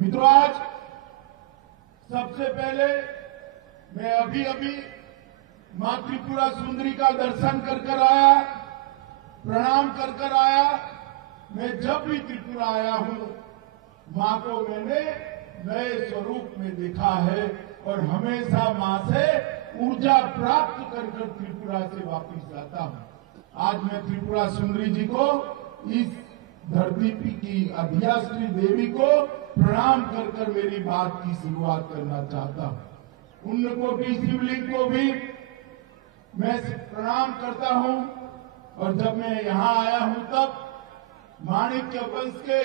मित्रों, आज सबसे पहले मैं अभी मां त्रिपुरा सुंदरी का दर्शन कर आया, प्रणाम कर आया। मैं जब भी त्रिपुरा आया हूं, मां को मैंने नए स्वरूप में देखा है और हमेशा मां से ऊर्जा प्राप्त कर त्रिपुरा से वापिस आता हूं। आज मैं त्रिपुरा सुंदरी जी को, इस धरती की अधिष्ठात्री देवी को प्रणाम कर मेरी बात की शुरुआत करना चाहता हूं। उनको भी, शिवलिंग को भी मैं प्रणाम करता हूं। और जब मैं यहां आया हूं तब माणिक्य वंश के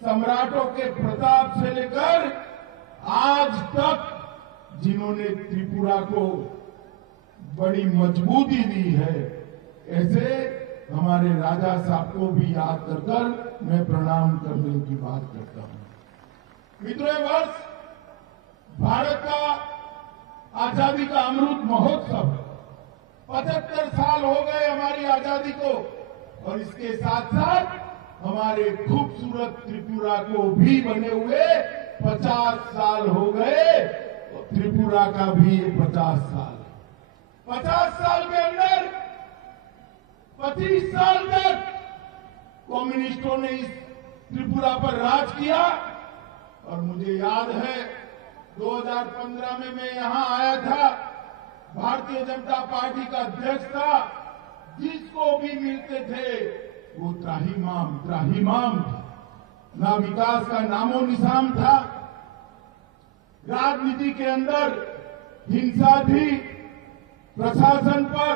सम्राटों के प्रताप से लेकर आज तक जिन्होंने त्रिपुरा को बड़ी मजबूती दी है, ऐसे हमारे राजा साहब को भी याद कर मैं प्रणाम करने की बात करता हूं। मित्रों, वर्ष भारत का आजादी का अमृत महोत्सव, 75 साल हो गए हमारी आजादी को, और इसके साथ साथ हमारे खूबसूरत त्रिपुरा को भी बने हुए 50 साल हो गए। तो त्रिपुरा का भी 50 साल के अंदर 25 साल तक कम्युनिस्टों ने इस त्रिपुरा पर राज किया। और मुझे याद है 2015 में मैं यहां आया था, भारतीय जनता पार्टी का अध्यक्ष था, जिसको भी मिलते थे वो त्राहिमाम था, ना विकास का नामो निशान था। राजनीति के अंदर हिंसा थी, प्रशासन पर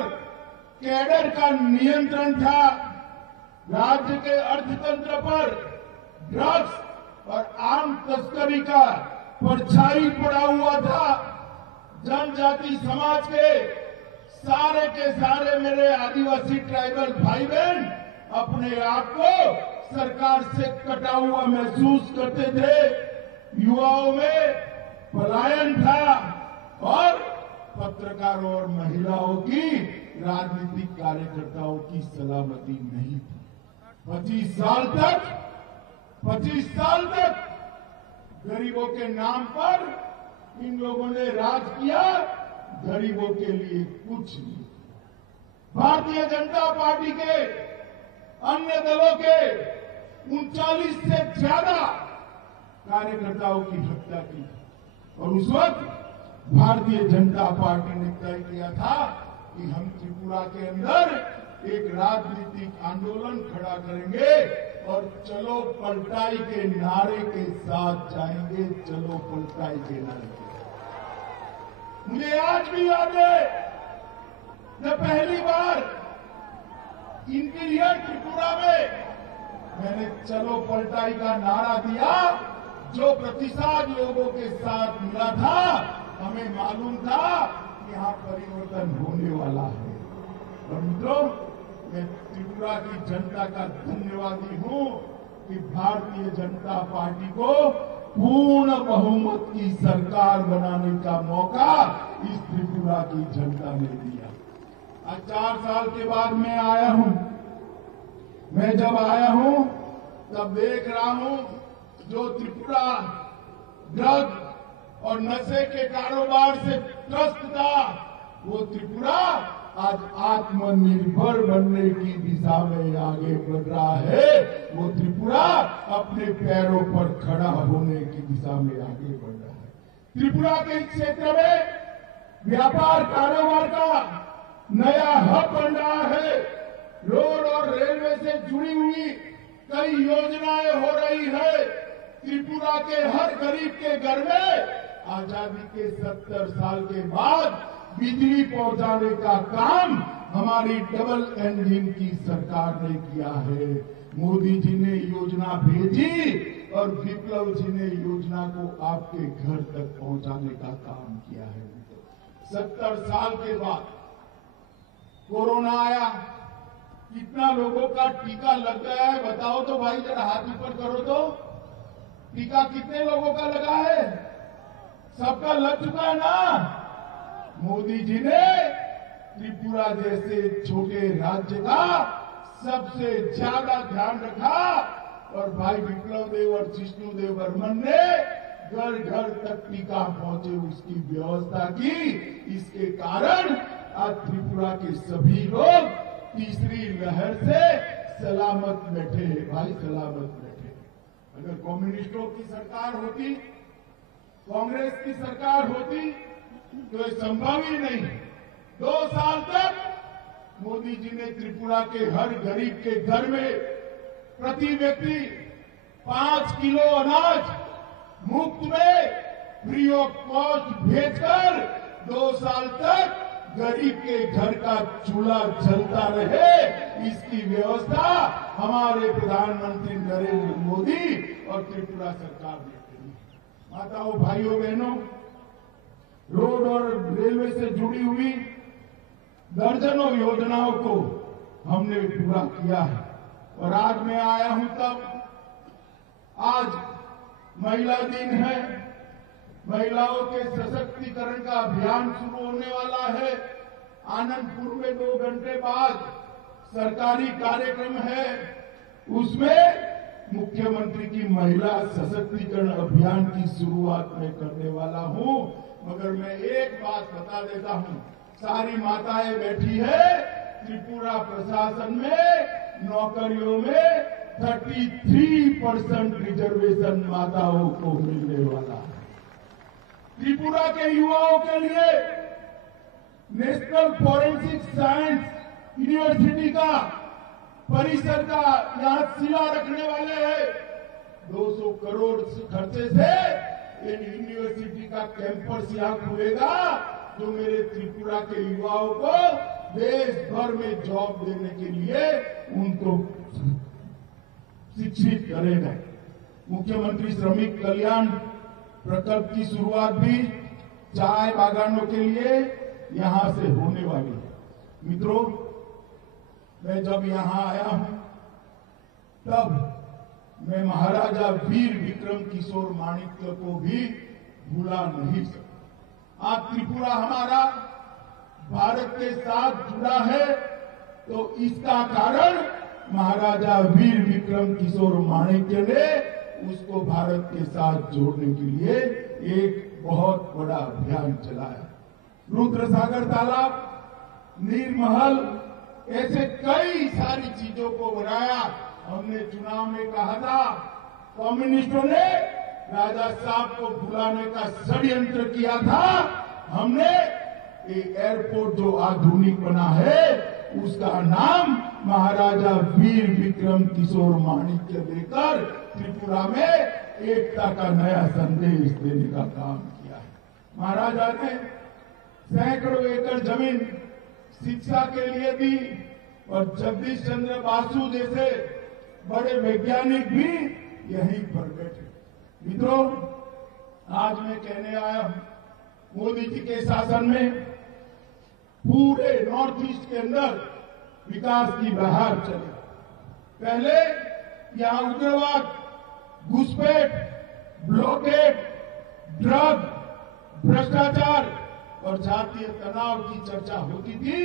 कैडर का नियंत्रण था, राज्य के अर्थतंत्र पर ड्रग्स और आम तस्करी का परछाई पड़ा हुआ था। जनजाति समाज के सारे मेरे आदिवासी ट्राइबल भाई बहन अपने आप को सरकार से कटा हुआ महसूस करते थे। युवाओं में पलायन था और पत्रकारों और महिलाओं की, राजनीतिक कार्यकर्ताओं की सलामती नहीं थी। 25 साल तक गरीबों के नाम पर इन लोगों ने राज किया, गरीबों के लिए कुछ नहीं। भारतीय जनता पार्टी के अन्य दलों के 39 से ज्यादा कार्यकर्ताओं की हत्या की, और उस वक्त भारतीय जनता पार्टी ने तय किया था कि हम त्रिपुरा के अंदर एक राजनीतिक आंदोलन खड़ा करेंगे और चलो पलटाई के नारे के साथ जाएंगे। चलो पलटाई के नारे के साथ। मुझे आज भी याद है जब पहली बार इंटीरियर त्रिपुरा में मैंने चलो पलटाई का नारा दिया, जो प्रतिसाद लोगों के साथ मिला था, हमें मालूम था कि यहां परिवर्तन होने वाला है। और मित्रों, मैं त्रिपुरा की जनता का धन्यवादी हूं कि भारतीय जनता पार्टी को पूर्ण बहुमत की सरकार बनाने का मौका इस त्रिपुरा की जनता ने दिया। आज 4 साल के बाद मैं आया हूं। मैं जब आया हूं तब देख रहा हूं जो त्रिपुरा ड्रग और नशे के कारोबार से त्रस्त था, वो त्रिपुरा आज आत्मनिर्भर बनने की दिशा में आगे बढ़ रहा है। वो त्रिपुरा अपने पैरों पर खड़ा होने की दिशा में आगे बढ़ रहा है। त्रिपुरा के क्षेत्र में व्यापार कारोबार का नया हब बन रहा है। रोड और रेलवे से जुड़ी हुई कई योजनाएं हो रही है। त्रिपुरा के हर गरीब के घर में आजादी के 70 साल के बाद बिजली पहुंचाने का काम हमारी डबल इंजन की सरकार ने किया है। मोदी जी ने योजना भेजी और विप्लव जी ने योजना को आपके घर तक पहुंचाने का काम किया है। 70 साल के बाद कोरोना आया, कितना लोगों का टीका लग गया है बताओ तो भाई, जरा हाथ ऊपर करो तो। टीका कितने लोगों का लगा है? सबका लग चुका है ना? मोदी जी ने त्रिपुरा जैसे छोटे राज्य का सबसे ज्यादा ध्यान रखा और भाई विप्लव देव और जिष्णु देव बर्मन ने घर घर तक टीका पहुंचे उसकी व्यवस्था की। इसके कारण आज त्रिपुरा के सभी लोग तीसरी लहर से सलामत बैठे हैं भाई, सलामत बैठे। अगर कम्युनिस्टों की सरकार होती, कांग्रेस की सरकार होती तो ये संभव ही नहीं। 2 साल तक मोदी जी ने त्रिपुरा के हर गरीब के घर में प्रति व्यक्ति 5 किलो अनाज मुफ्त में फ्री ऑफ कॉस्ट भेजकर 2 साल तक गरीब के घर का चूल्हा जलता रहे, इसकी व्यवस्था हमारे प्रधानमंत्री नरेंद्र मोदी और त्रिपुरा सरकार ने की। माताओं, भाइयों, बहनों, रोड और रेलवे से जुड़ी हुई दर्जनों योजनाओं को हमने पूरा किया है। और आज मैं आया हूं तब, आज महिला दिन है, महिलाओं के सशक्तिकरण का अभियान शुरू होने वाला है। आनंदपुर में 2 घंटे बाद सरकारी कार्यक्रम है, उसमें मुख्यमंत्री की महिला सशक्तिकरण अभियान की शुरुआत मैं करने वाला हूं। मगर मैं एक बात बता देता हूं, सारी माताएं बैठी है, त्रिपुरा प्रशासन में नौकरियों में 33% रिजर्वेशन माताओं को मिलने वाला है। त्रिपुरा के युवाओं के लिए नेशनल फॉरेंसिक साइंस यूनिवर्सिटी का परिसर का यहां शिला रखने वाले हैं। 200 करोड़ खर्चे से ये यूनिवर्सिटी का कैंपस यहां खुलेगा, जो मेरे त्रिपुरा के युवाओं को देश भर में जॉब देने के लिए उनको शिक्षित करेगा। मुख्यमंत्री श्रमिक कल्याण प्रकल्प की शुरुआत भी चाय बागानों के लिए यहां से होने वाली है। मित्रों, मैं जब यहां आया हूं तब मैं महाराजा वीर विक्रम किशोर माणिक्य को भी भूला नहीं सकता। आज त्रिपुरा हमारा भारत के साथ जुड़ा है तो इसका कारण महाराजा वीर विक्रम किशोर माणिक्य ने उसको भारत के साथ जोड़ने के लिए एक बहुत बड़ा अभियान चलाया। रुद्रसागर तालाब, नीरमहल, ऐसे कई सारी चीजों को बनाया। हमने चुनाव में कहा था, कम्युनिस्टों ने राजा साहब को भुलाने का षड्यंत्र किया था। हमने एक एयरपोर्ट जो आधुनिक बना है उसका नाम महाराजा वीर विक्रम किशोर माणिक्य देकर त्रिपुरा में एकता का नया संदेश देने का काम किया है। महाराजा ने सैकड़ों एकड़ जमीन शिक्षा के लिए दी और जगदीश चंद्र बासु जैसे बड़े वैज्ञानिक भी यहीं पर बैठे। मित्रों, आज मैं कहने आया हूं, मोदी जी के शासन में पूरे नॉर्थ ईस्ट के अंदर विकास की बहार चली। पहले यहां उग्रवाद, घुसपैठ, ब्लॉकेड, ड्रग, भ्रष्टाचार और जातीय तनाव की चर्चा होती थी।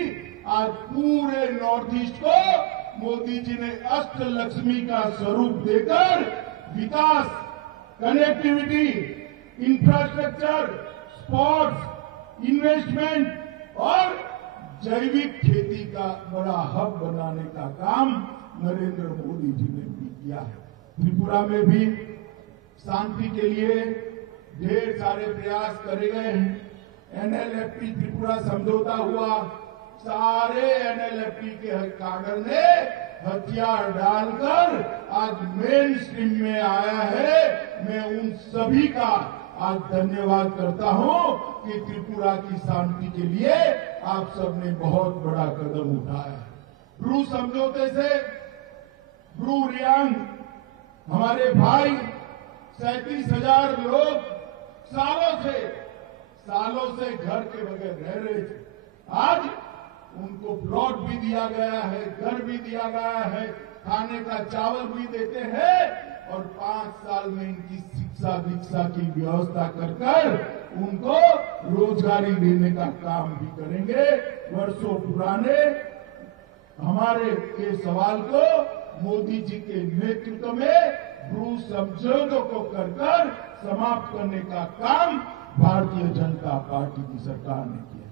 आज पूरे नॉर्थ ईस्ट को मोदी जी ने अष्टलक्ष्मी का स्वरूप देकर विकास, कनेक्टिविटी, इंफ्रास्ट्रक्चर, स्पोर्ट्स, इन्वेस्टमेंट और जैविक खेती का बड़ा हब बनाने का काम नरेंद्र मोदी जी ने भी किया है। त्रिपुरा में भी शांति के लिए ढेर सारे प्रयास करे गए हैं। एनएलएफटी त्रिपुरा समझौता हुआ, सारे एनएलएफटी के काडर ने हथियार डालकर आज मेन स्ट्रीम में आया है। मैं उन सभी का आज धन्यवाद करता हूं कि त्रिपुरा की शांति के लिए आप सबने बहुत बड़ा कदम उठाया। ब्रू समझौते से ब्रू रियांग हमारे भाई 37,000 लोग सालों से घर के बगैर रह रहे थे। आज उनको प्लॉट भी दिया गया है, घर भी दिया गया है, खाने का चावल भी देते हैं और 5 साल में इनकी शिक्षा दीक्षा की व्यवस्था कर उनको रोजगारी देने का काम भी करेंगे। वर्षों पुराने हमारे ये सवाल को मोदी जी के नेतृत्व में ब्रू समझौतों को कर समाप्त करने का काम भारतीय जनता पार्टी की सरकार ने किया।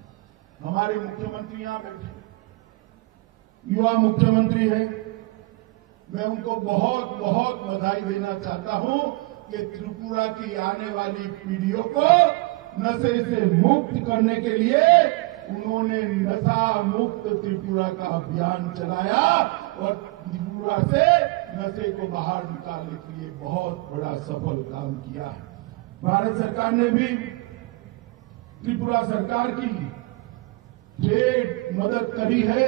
हमारे मुख्यमंत्री यहां बैठे, युवा मुख्यमंत्री है, मैं उनको बहुत बहुत बधाई देना चाहता हूं कि त्रिपुरा की आने वाली पीढ़ियों को नशे से मुक्त करने के लिए उन्होंने नशा मुक्त त्रिपुरा का अभियान चलाया और त्रिपुरा से नशे को बाहर निकालने के लिए बहुत बड़ा सफल काम किया है। भारत सरकार ने भी त्रिपुरा सरकार की ढेर मदद करी है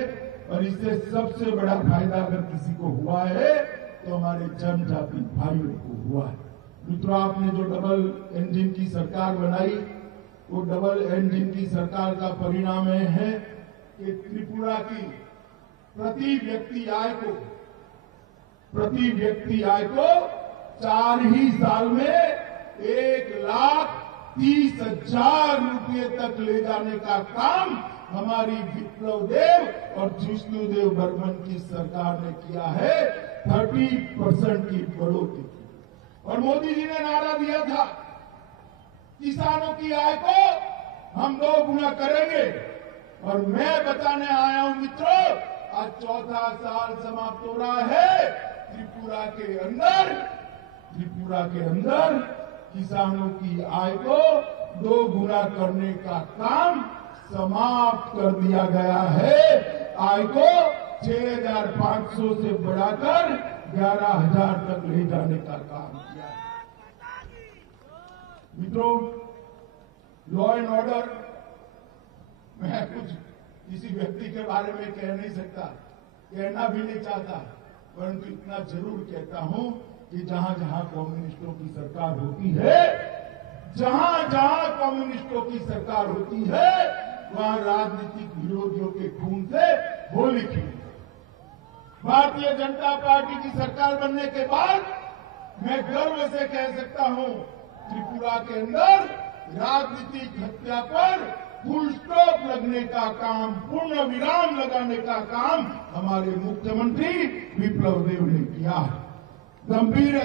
और इससे सबसे बड़ा फायदा अगर किसी को हुआ है तो हमारे जनजाति भाइयों को हुआ है। मित्रों, आपने जो डबल इंजन की सरकार बनाई, वो डबल इंजन की सरकार का परिणाम है कि त्रिपुरा की प्रति व्यक्ति आय को 4 ही साल में 1,30,000 रुपये तक ले जाने का काम हमारी विप्लव देव और जिष्णुदेव बर्मन की सरकार ने किया है। 30% की बढ़ोतरी। और मोदी जी ने नारा दिया था, किसानों की आय को हम 2 गुना करेंगे। और मैं बताने आया हूं मित्रों, आज 4था साल समाप्त हो रहा है। त्रिपुरा के अंदर किसानों की आय को 2 गुना करने का काम समाप्त कर दिया गया है। आय को 6,500 से बढ़ाकर 11,000 तक ले जाने का काम किया। मित्रों, लॉ एंड ऑर्डर, मैं कुछ किसी व्यक्ति के बारे में कह नहीं सकता, कहना भी नहीं चाहता, परंतु इतना जरूर कहता हूं कि जहां जहां कम्युनिस्टों की सरकार होती है, कम्युनिस्टों की सरकार होती है, वहां राजनीतिक विरोधियों के खून से होली खेली। भारतीय जनता पार्टी की सरकार बनने के बाद मैं गर्व से कह सकता हूं, त्रिपुरा के अंदर राजनीतिक हत्या पर फुल स्टॉप लगने का काम, पूर्ण विराम लगाने का काम हमारे मुख्यमंत्री विप्लव देव ने किया है। गंभीर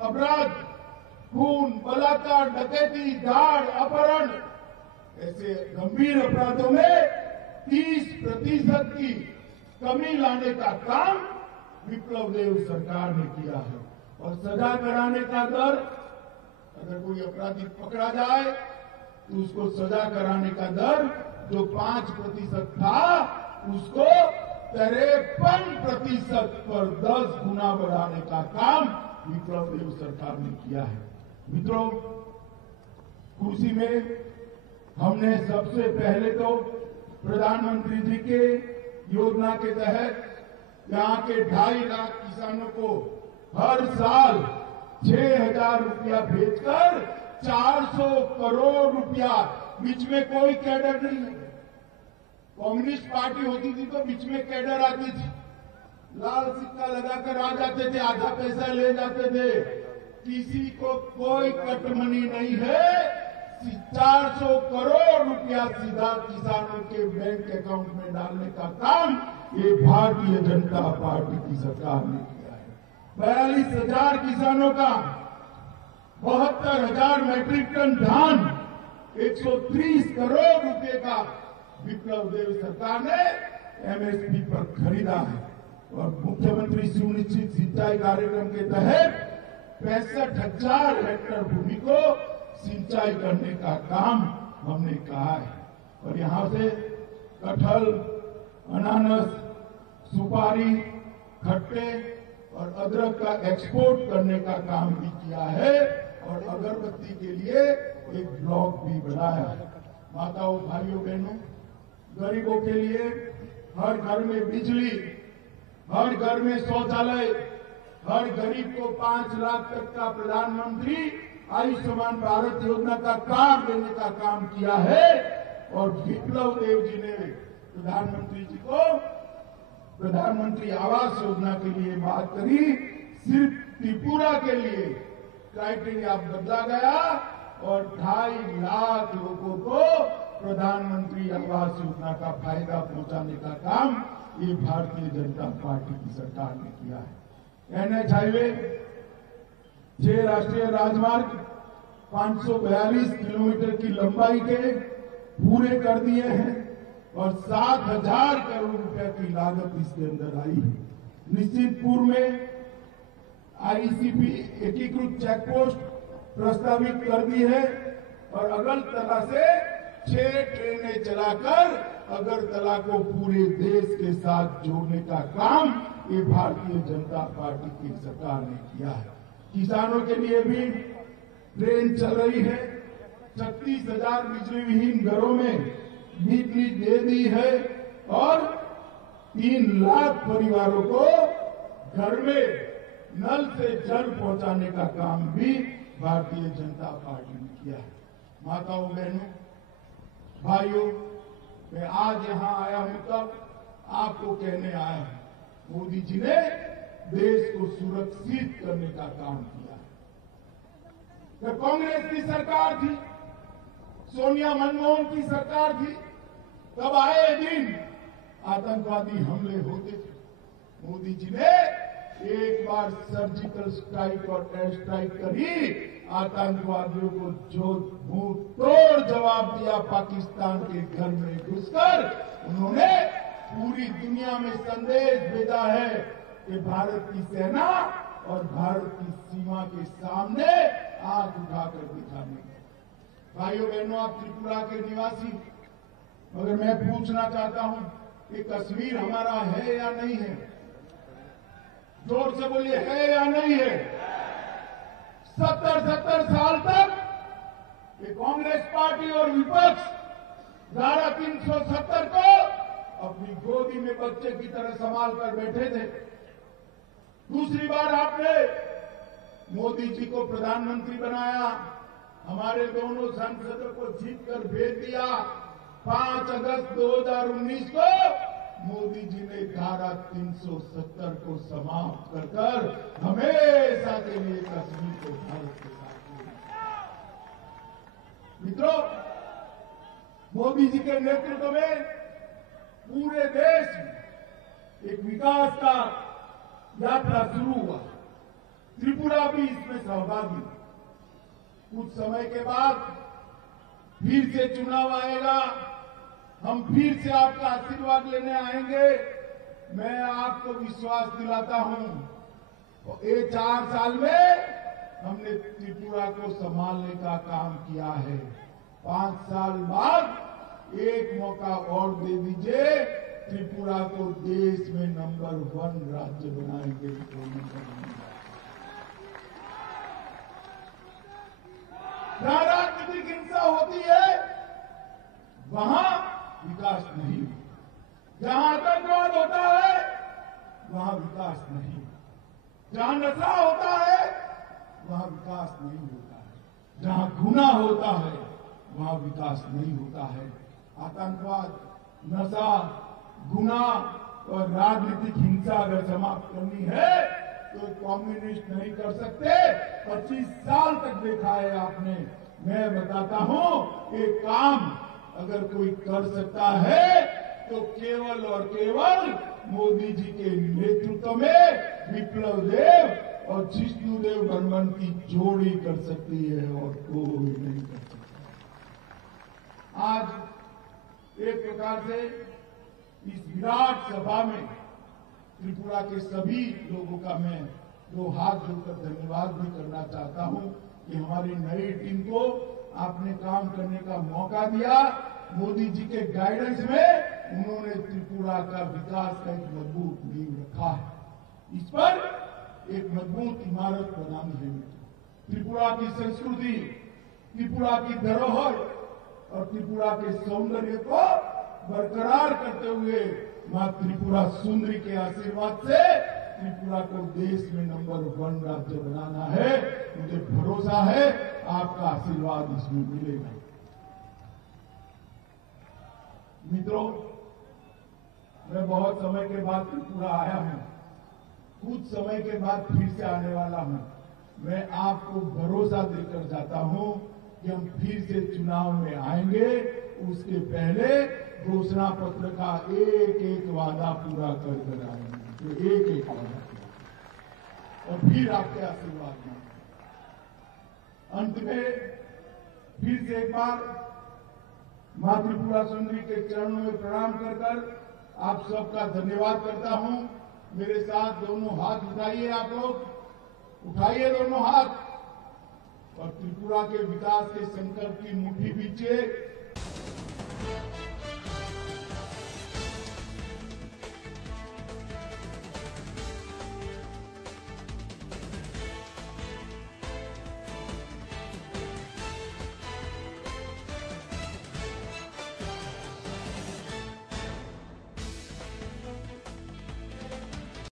अपराध, खून, बलात्कार, डकैती, दाड़, अपहरण, ऐसे गंभीर अपराधों में 30% की कमी लाने का काम विप्लव देव सरकार ने किया है। और सजा कराने का दर, अगर कोई अपराधी पकड़ा जाए तो उसको सजा कराने का दर जो 5% था, उसको 53% पर 10 गुना बढ़ाने का काम विप्लव देव सरकार ने किया है। मित्रों, कुर्सी में हमने सबसे पहले तो प्रधानमंत्री जी के योजना के तहत यहाँ के 2.5 लाख किसानों को हर साल 6,000 रुपया भेजकर 400 करोड़ रुपया, बीच में कोई कैडर नहीं है। कम्युनिस्ट पार्टी होती थी तो बीच में कैडर आती थी, लाल सिक्का लगाकर आ जाते थे, आधा पैसा ले जाते थे। किसी को कोई कटमनी नहीं है। 400 करोड़ रुपया सीधा किसानों के बैंक अकाउंट में डालने का काम ये भारतीय जनता पार्टी की सरकार ने किया है। 42,000 किसानों का 72,000 मैट्रिक टन धान, 130 करोड़ रुपए का विप्लव देव सरकार ने एमएसपी पर खरीदा है। और मुख्यमंत्री सुनिश्चित सिंचाई कार्यक्रम के तहत 65,000 हेक्टेयर भूमि को सिंचाई करने का काम हमने कहा है। और यहां से कटहल, अनानास, सुपारी, खट्टे और अदरक का एक्सपोर्ट करने का काम भी किया है। और अगरबत्ती के लिए एक ब्लॉक भी बनाया है। माताओं, भाइयों, बहनों, गरीबों के लिए हर घर में बिजली, हर घर में शौचालय, हर गरीब को 5 लाख तक का प्रधानमंत्री आयुष्मान भारत योजना का कार्ड देने का काम किया है। और विप्लव देव जी ने प्रधानमंत्री जी को प्रधानमंत्री आवास योजना के लिए बात करी। सिर्फ त्रिपुरा के लिए क्राइटेरिया बदला गया और 2.5 लाख लोगों को प्रधानमंत्री आवास योजना का फायदा पहुंचाने का काम ये भारतीय जनता पार्टी की सरकार ने किया है। NH हाईवे 6 राष्ट्रीय राजमार्ग 542 किलोमीटर की लंबाई के पूरे कर दिए हैं और 7,000 करोड़ रुपए की लागत इसके अंदर आई है। निश्चितपुर में ICP एकीकृत चेकपोस्ट प्रस्तावित कर दी है और अगरतला से 6 ट्रेनें चलाकर अगरतला को पूरे देश के साथ जोड़ने का काम ये भारतीय जनता पार्टी की सरकार ने किया है। किसानों के लिए भी ट्रेन चल रही है। 36,000 बिजली विहीन घरों में बिजली दे दी है और 3 लाख परिवारों को घर में नल से जल पहुंचाने का काम भी भारतीय जनता पार्टी ने किया है। माताओं बहनों भाइयों, मैं आज यहां आया हूं तब आपको कहने आया हूं, मोदी जी ने देश को सुरक्षित करने का काम किया है। जब कांग्रेस की सरकार थी, सोनिया मनमोहन की सरकार थी, तब आए दिन आतंकवादी हमले होते थे। मोदी जी ने एक बार सर्जिकल स्ट्राइक और एयर स्ट्राइक करी, आतंकवादियों को जो मुंह तोड़ जवाब दिया। पाकिस्तान के घर में घुसकर उन्होंने पूरी दुनिया में संदेश भेजा है कि भारत की सेना और भारत की सीमा के सामने आंख उठाकर दिखाने का। भाइयों बहनों, आप त्रिपुरा के निवासी, मगर मैं पूछना चाहता हूं कि कश्मीर हमारा है या नहीं है? जोर से बोलिए, है या नहीं है? 70 साल तक ये कांग्रेस पार्टी और विपक्ष धारा 370 को अपनी गोदी में बच्चे की तरह संभाल कर बैठे थे। दूसरी बार आपने मोदी जी को प्रधानमंत्री बनाया, हमारे दोनों सांसदों को जीत कर भेज दिया। 5 अगस्त 2019 को मोदी जी ने धारा 370 को समाप्त कर कर हमेशा के लिए कश्मीर को भारत के साथ जोड़ा। मित्रों, मोदी जी के नेतृत्व में पूरे देश में एक विकास का यात्रा शुरू हुआ। त्रिपुरा भी इसमें सहभागी। कुछ समय के बाद फिर से चुनाव आएगा, हम फिर से आपका आशीर्वाद लेने आएंगे। मैं आपको विश्वास दिलाता हूं, ये 4 साल में हमने त्रिपुरा को संभालने का काम किया है। 5 साल बाद एक मौका और दे दीजिए, त्रिपुरा को देश में नंबर 1 राज्य बनाएंगे। जहां राजनीतिक हिंसा होती है वहां विकास नहीं, जहां आतंकवाद होता है वहां विकास नहीं, जहां नशा होता है वहां विकास नहीं होता है, जहां गुनाह होता है वहां विकास नहीं होता है। आतंकवाद, नशा, गुनाह और राजनीतिक हिंसा अगर समाप्त करनी है तो कम्युनिस्ट नहीं कर सकते। 25 साल तक देखा है आपने। मैं बताता हूं, ये काम अगर कोई कर सकता है तो केवल और केवल मोदी जी के नेतृत्व में विप्लव देव और जिष्णुदेव बर्मन की जोड़ी कर सकती है और कोई नहीं कर सकता। आज एक प्रकार से इस विराट सभा में त्रिपुरा के सभी लोगों का मैं 2 हाथ जोड़कर धन्यवाद भी करना चाहता हूं कि हमारी नई टीम को आपने काम करने का मौका दिया। मोदी जी के गाइडेंस में उन्होंने त्रिपुरा का विकास का एक मजबूत नींव रखा है। इस पर एक मजबूत इमारत बनानी है। त्रिपुरा की संस्कृति, त्रिपुरा की धरोहर और त्रिपुरा के सौंदर्य को बरकरार करते हुए मां त्रिपुरा सुंदरी के आशीर्वाद से त्रिपुरा को देश में नंबर 1 राज्य बनाना है। मुझे भरोसा है आपका आशीर्वाद इसमें मिलेगा। मित्रों, मैं बहुत समय के बाद त्रिपुरा आया हूं, कुछ समय के बाद फिर से आने वाला हूं। मैं आपको भरोसा देकर जाता हूं कि हम फिर से चुनाव में आएंगे उसके पहले घोषणा पत्र का एक एक वादा पूरा कर कर आएंगे, एक एक वादा और फिर आपके आशीर्वाद में। अंत में फिर से एक बार मां त्रिपुरा सुंदरी के चरणों में प्रणाम कर कर आप सबका धन्यवाद करता हूं। मेरे साथ दोनों हाथ उठाइए, आप लोग उठाइए दोनों हाथ और त्रिपुरा के विकास के संकल्प की मुट्ठी बीचे।